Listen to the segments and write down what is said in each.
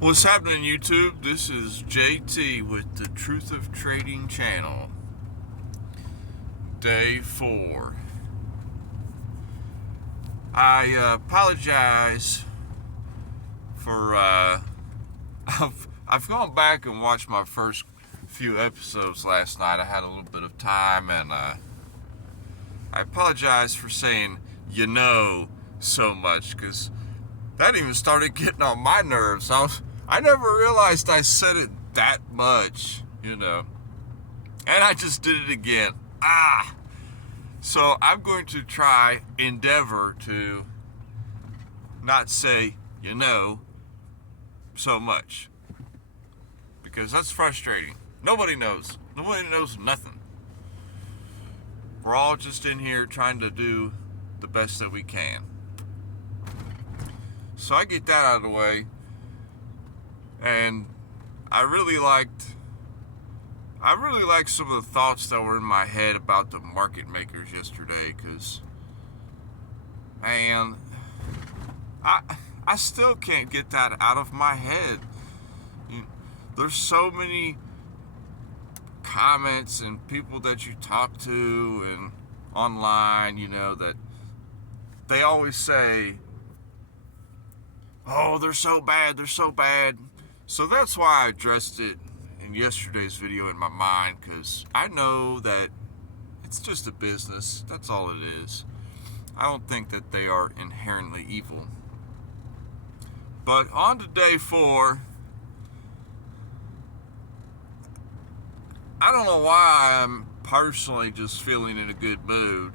What's happening, YouTube? This is JT with the Truth of Trading channel. Day 4. I apologize for I've gone back and watched my first few episodes last night. I had a little bit of time, and I apologize for saying so much, because that even started getting on my nerves. I never realized I said it that much, and I just did it again. So I'm going to endeavor to not say, so much, because that's frustrating. Nobody knows. Nobody knows nothing. We're all just in here trying to do the best that we can. So I get that out of the way. And I really liked some of the thoughts that were in my head about the market makers yesterday, because, man, I still can't get that out of my head. There's so many comments and people that you talk to and online, that they always say, oh, they're so bad. So that's why I addressed it in yesterday's video in my mind, because I know that it's just a business. That's all it is. I don't think that they are inherently evil. But on to day 4, I don't know why I'm personally just feeling in a good mood.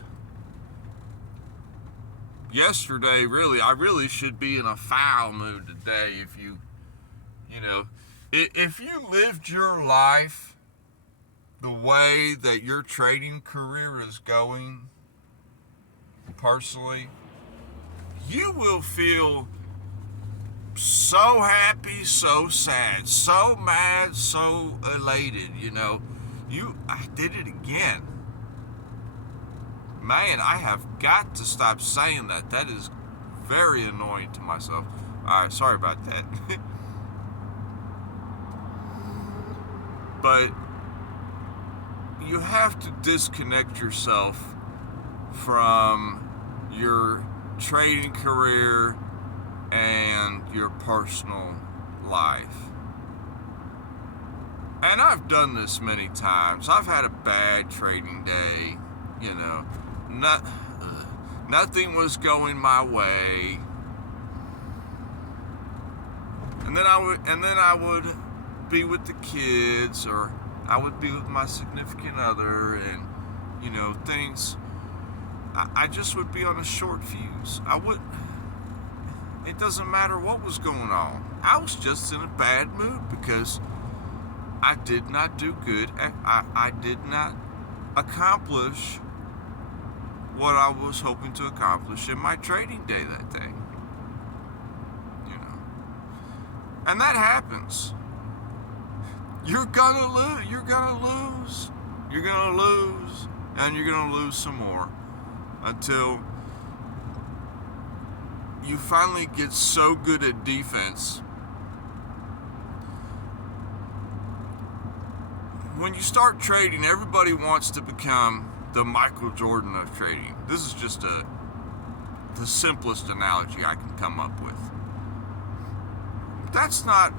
Yesterday, I really should be in a foul mood today. If you lived your life the way that your trading career is going, personally, you will feel so happy, so sad, so mad, so elated. I did it again. Man, I have got to stop saying that. That is very annoying to myself. Alright, sorry about that. But you have to disconnect yourself from your trading career and your personal life. And I've done this many times. I've had a bad trading day, nothing was going my way. And then I would be with the kids, or I would be with my significant other, and things, I just would be on a short fuse. It doesn't matter what was going on. I was just in a bad mood because I did not do good. I did not accomplish what I was hoping to accomplish in my trading day that day. And that happens. You're gonna lose, and you're gonna lose some more, until you finally get so good at defense. When you start trading, everybody wants to become the Michael Jordan of trading. This is just the simplest analogy I can come up with. That's not.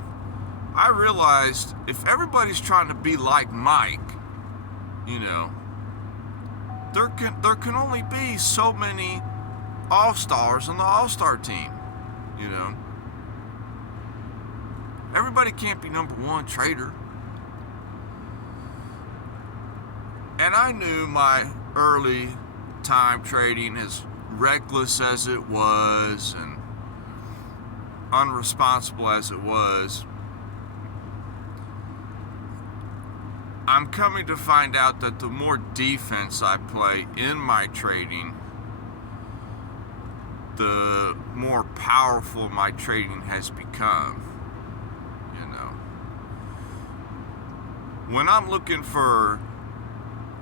I realized if everybody's trying to be like Mike, there can only be so many all-stars on the all-star team. Everybody can't be number one trader. And I knew my early time trading, as reckless as it was and unresponsible as it was, I'm coming to find out that the more defense I play in my trading, the more powerful my trading has become. When I'm looking for,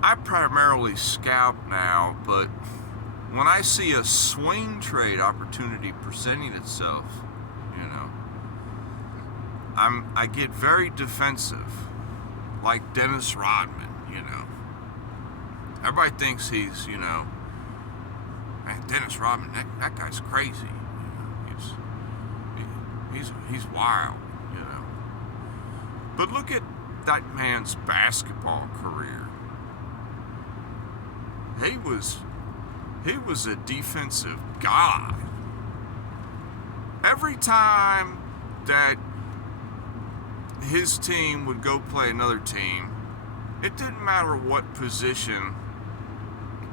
I primarily scalp now, but when I see a swing trade opportunity presenting itself, I get very defensive, like Dennis Rodman. Everybody thinks he's, man, Dennis Rodman, that guy's crazy. He's wild. But look at that man's basketball career. He was a defensive god. Every time that his team would go play another team, it didn't matter what position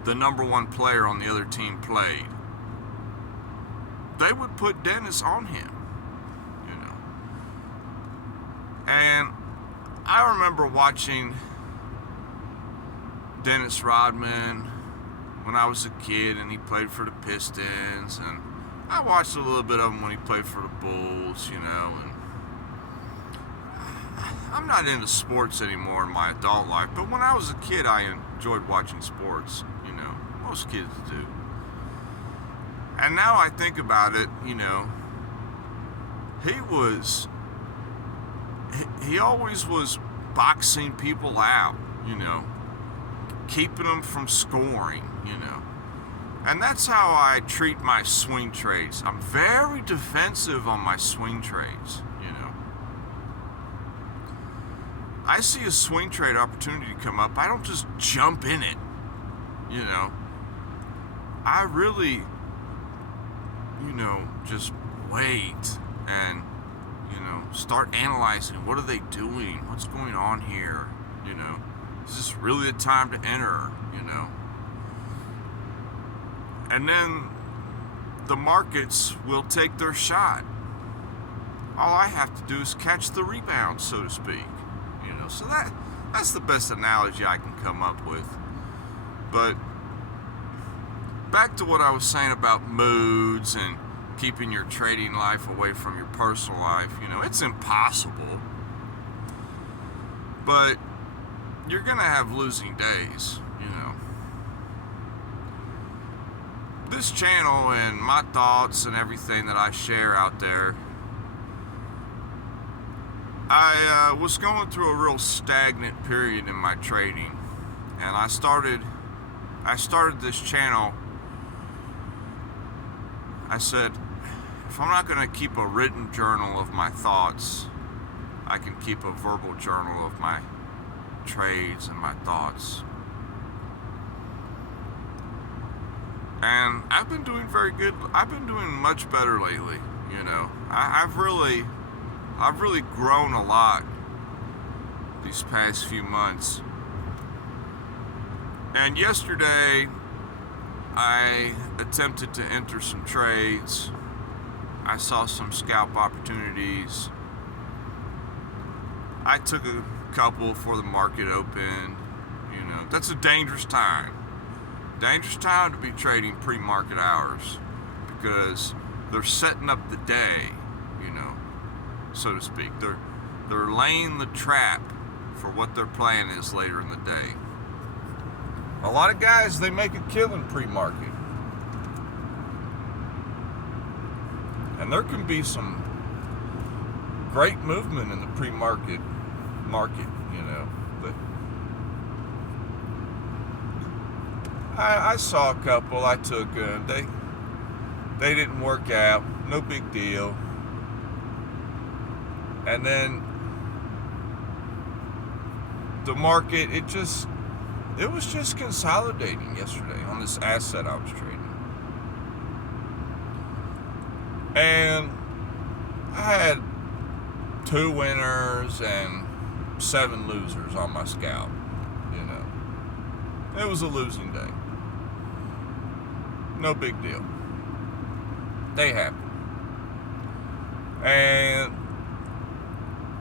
the number one player on the other team played. They would put Dennis on him, And I remember watching Dennis Rodman when I was a kid, and he played for the Pistons, and I watched a little bit of him when he played for the Bulls, and I'm not into sports anymore in my adult life, but when I was a kid, I enjoyed watching sports, most kids do. And now I think about it, he always was boxing people out, keeping them from scoring, And that's how I treat my swing trades. I'm very defensive on my swing trades, I see a swing trade opportunity come up, I don't just jump in it, I really, just wait and, start analyzing. What are they doing? What's going on here? Is this really the time to enter? And then the markets will take their shot. All I have to do is catch the rebound, so to speak. So that's the best analogy I can come up with. But back to what I was saying about moods and keeping your trading life away from your personal life, it's impossible. But you're gonna have losing days, This channel and my thoughts and everything that I share out there, I was going through a real stagnant period in my trading, and I started this channel. I said, if I'm not going to keep a written journal of my thoughts, I can keep a verbal journal of my trades and my thoughts. And I've been doing very good. I've been doing much better lately, I've really grown a lot these past few months. And yesterday, I attempted to enter some trades. I saw some scalp opportunities. I took a couple before the market opened. That's a dangerous time. Dangerous time to be trading pre-market hours, because they're setting up the day, so to speak. They're laying the trap for what their plan is later in the day. A lot of guys, they make a killing pre-market. And there can be some great movement in the pre-market market, but I saw a couple I took, they didn't work out, no big deal. And then the market, it was just consolidating yesterday on this asset I was trading. And I had 2 winners and 7 losers on my scalp, It was a losing day. No big deal. They happen. And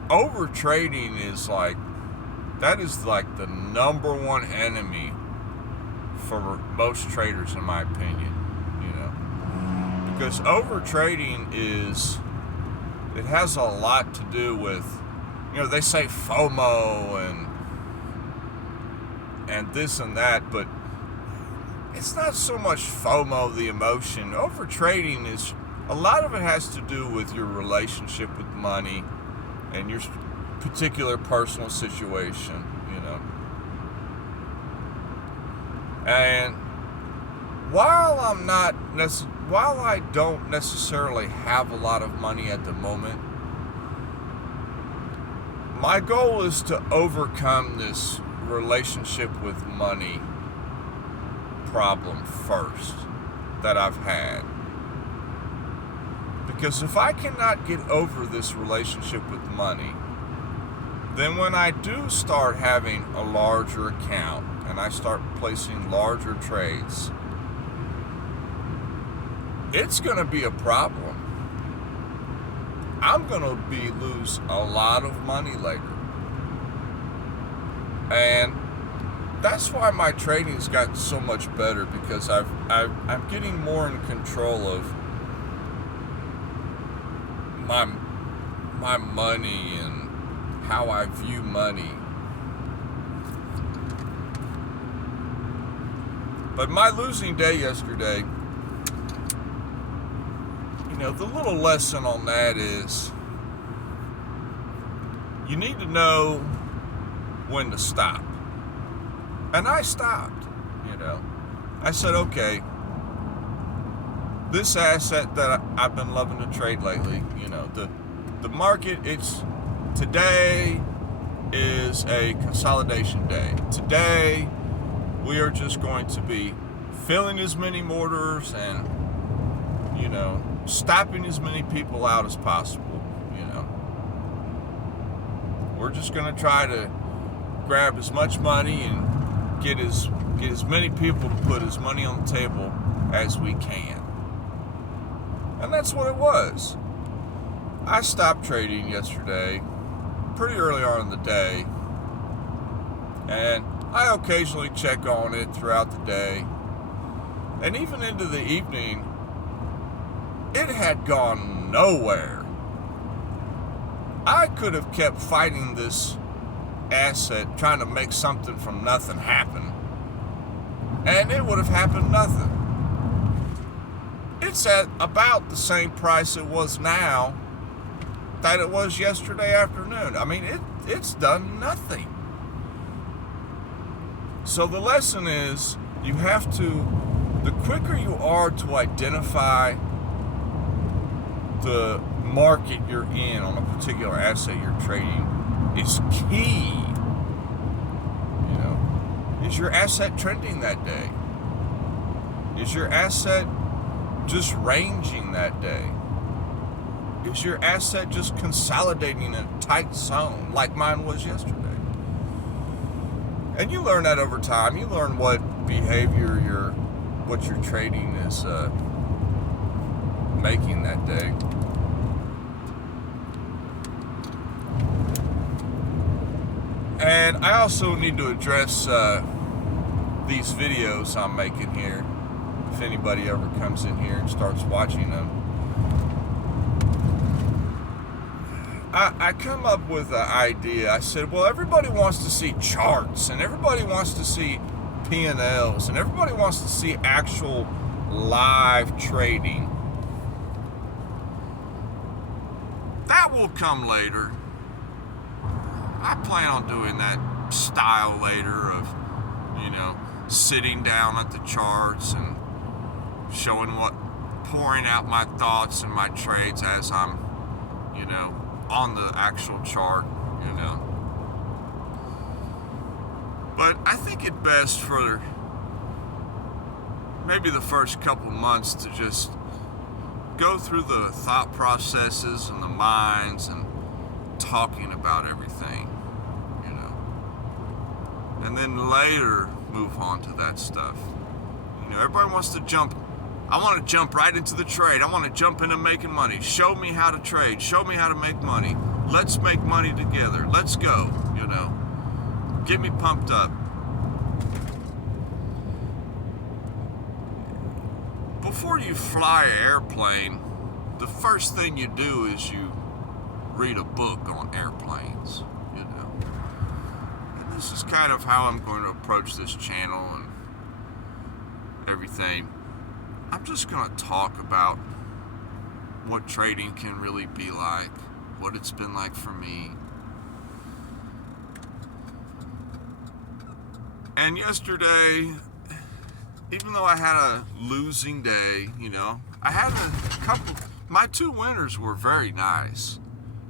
over trading is that is like the number one enemy for most traders, in my opinion, because over trading it has a lot to do with, they say FOMO and this and that, but it's not so much FOMO, the emotion. Over trading a lot of it has to do with your relationship with money, and your particular personal situation, you know. And while I don't necessarily have a lot of money at the moment, my goal is to overcome this relationship with money problem first that I've had. Because if I cannot get over this relationship with money, then when I do start having a larger account and I start placing larger trades, it's going to be a problem. I'm going to lose a lot of money later. And that's why my trading's got so much better, because I'm getting more in control of my money and how I view money. But my losing day yesterday, you know, the little lesson on that is you need to know when to stop. And I stopped, you know. I said, okay, this asset that I've been loving to trade lately, you know, the market, today is a consolidation day. Today, we are just going to be filling as many orders and, you know, stopping as many people out as possible, you know. We're just going to try to grab as much money and get as many people to put as money on the table as we can. And that's what it was. I stopped trading yesterday, pretty early on in the day, and I occasionally check on it throughout the day. And even into the evening, it had gone nowhere. I could have kept fighting this asset, trying to make something from nothing happen, and it would have happened nothing. It's at about the same price it was now that it was yesterday afternoon. I mean, it's done nothing. So the lesson is, you have to, the quicker you are to identify the market you're in on a particular asset you're trading is key. You know, is your asset trending that day? Is your asset just ranging that day? Is your asset just consolidating in a tight zone like mine was yesterday? And you learn that over time. You learn what behavior what your trading is making that day. And I also need to address these videos I'm making here. If anybody ever comes in here and starts watching them, I come up with an idea. I said, well, everybody wants to see charts, and everybody wants to see P&Ls, and everybody wants to see actual live trading. That will come later. I plan on doing that style later of, you know, sitting down at the charts and pouring out my thoughts and my trades as I'm, you know, on the actual chart, you know. But I think it best for maybe the first couple months to just go through the thought processes and the minds and talking about everything, you know. And then later move on to that stuff. You know, everybody wants to jump. I want to jump right into the trade. I want to jump into making money. Show me how to trade. Show me how to make money. Let's make money together. Let's go, you know. Get me pumped up. Before you fly an airplane, the first thing you do is you read a book on airplanes, you know. And this is kind of how I'm going to approach this channel and everything. I'm just going to talk about what trading can really be like. what it's been like for me. And yesterday, even though I had a losing day, I had a couple, my 2 winners were very nice.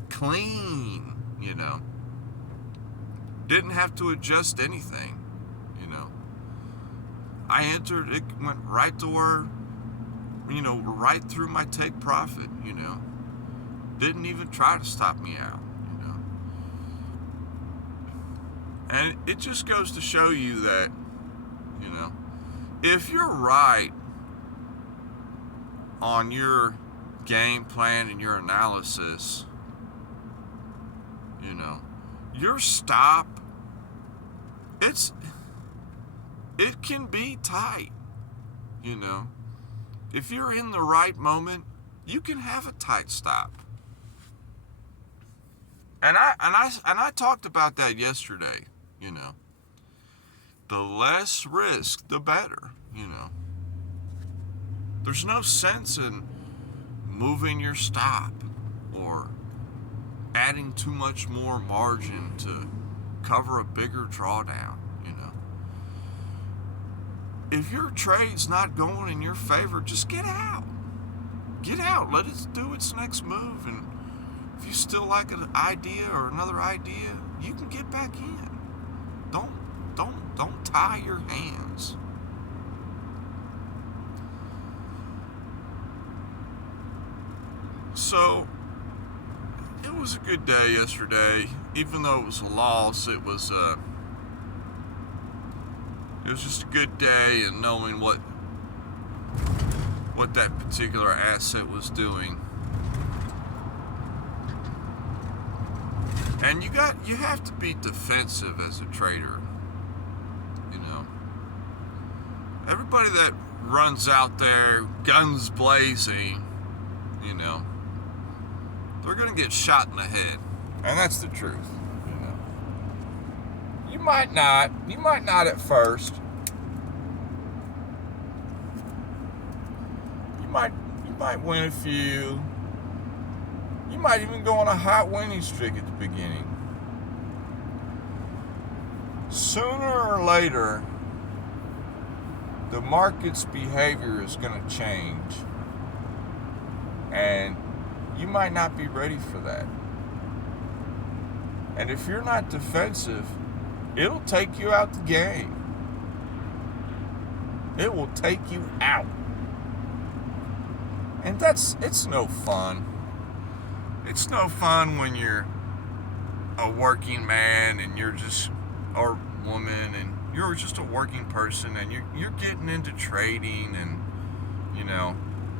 Clean, Didn't have to adjust anything, I entered, it went right to where, right through my take profit, Didn't even try to stop me out, And it just goes to show you that, if you're right on your game plan and your analysis, your stop, it can be tight, If you're in the right moment, you can have a tight stop. And I talked about that yesterday, The less risk, the better, There's no sense in moving your stop or adding too much more margin to cover a bigger drawdown, If your trade's not going in your favor, just get out. Get out. Let it do its next move. And if you still like an idea or another idea, you can get back in. Don't tie your hands. So, it was a good day yesterday. Even though it was a loss, it was just a good day, and knowing what that particular asset was doing. And you have to be defensive as a trader. Everybody that runs out there guns blazing, they're going to get shot in the head. And that's the truth, You might not at first. You might win a few. You might even go on a hot winning streak at the beginning. Sooner or later, the market's behavior is going to change. And you might not be ready for that. And if you're not defensive, it'll take you out the game. It will take you out. And it's no fun. It's no fun when you're a working man and or woman, and you're just a working person, and you're getting into trading, and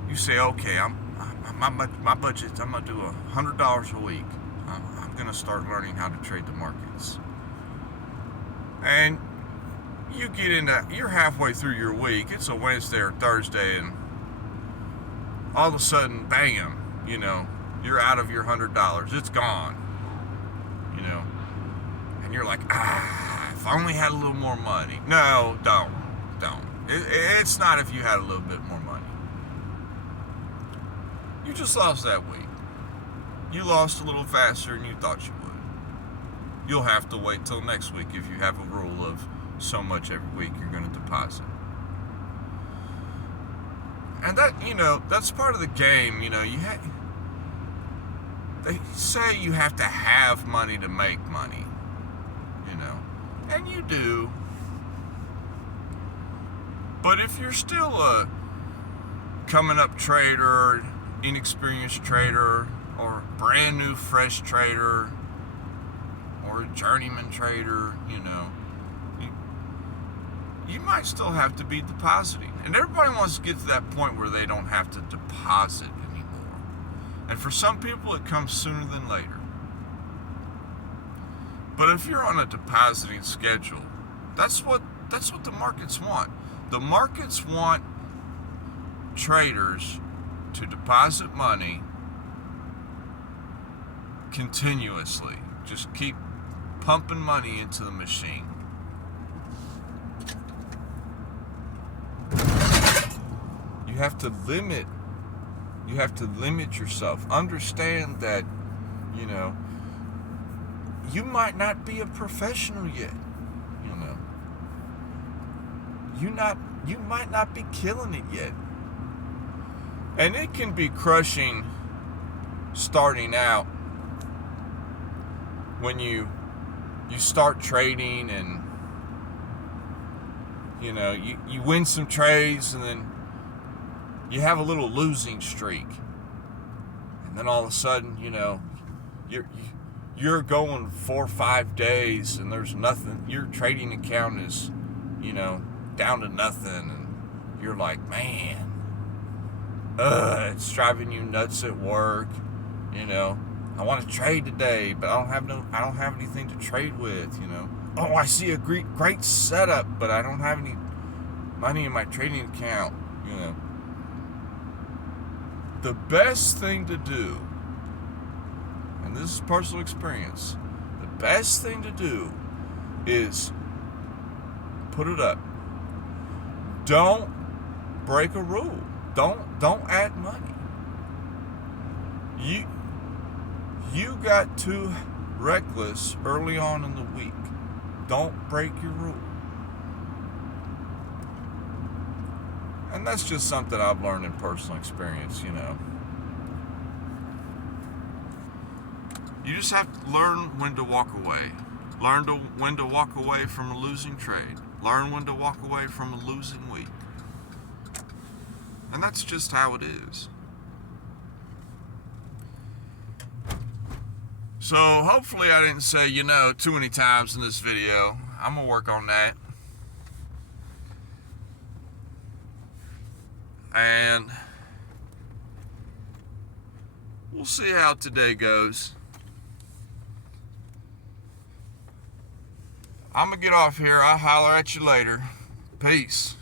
you say, okay, my budget, I'm gonna do $100 a week. I'm gonna start learning how to trade the markets. And you're halfway through your week. It's a Wednesday or Thursday, and all of a sudden, bam, you're out of your $100. It's gone. And you're like, if I only had a little more money. No, don't. It's not if you had a little bit more money. You just lost that week. You lost a little faster than you thought you would. You'll have to wait till next week if you have a rule of so much every week you're going to deposit. And that, that's part of the game. They say you have to have money to make money, and you do. But if you're still a coming up trader, inexperienced trader, or brand new fresh trader, or a journeyman trader, you might still have to be depositing. And everybody wants to get to that point where they don't have to deposit anymore. And for some people, it comes sooner than later. But if you're on a depositing schedule, that's what the markets want. The markets want traders to deposit money continuously. Just keep pumping money into the machine. You have to limit yourself. Understand that You know, you might not be a professional yet. You know, you might not be killing it yet. And it can be crushing starting out when you start trading and you know you win some trades and then you have a little losing streak, and then all of a sudden you know you're going 4 or 5 days and there's nothing, your trading account is you know down to nothing, and you're like, man, it's driving you nuts at work. You know, I want to trade today, but I don't have anything to trade with. You know, oh, I see a great setup, but I don't have any money in my trading account. You know, the best thing to do, and this is personal experience, the best thing to do is put it up. Don't break a rule. Don't add money. You got too reckless early on in the week. Don't break your rule. And that's just something I've learned in personal experience, you know. You just have to learn when to walk away. Learn when to walk away from a losing trade. Learn when to walk away from a losing week. And that's just how it is. So hopefully I didn't say, you know, too many times in this video. I'm going to work on that. And we'll see how today goes. I'm going to get off here. I'll holler at you later. Peace.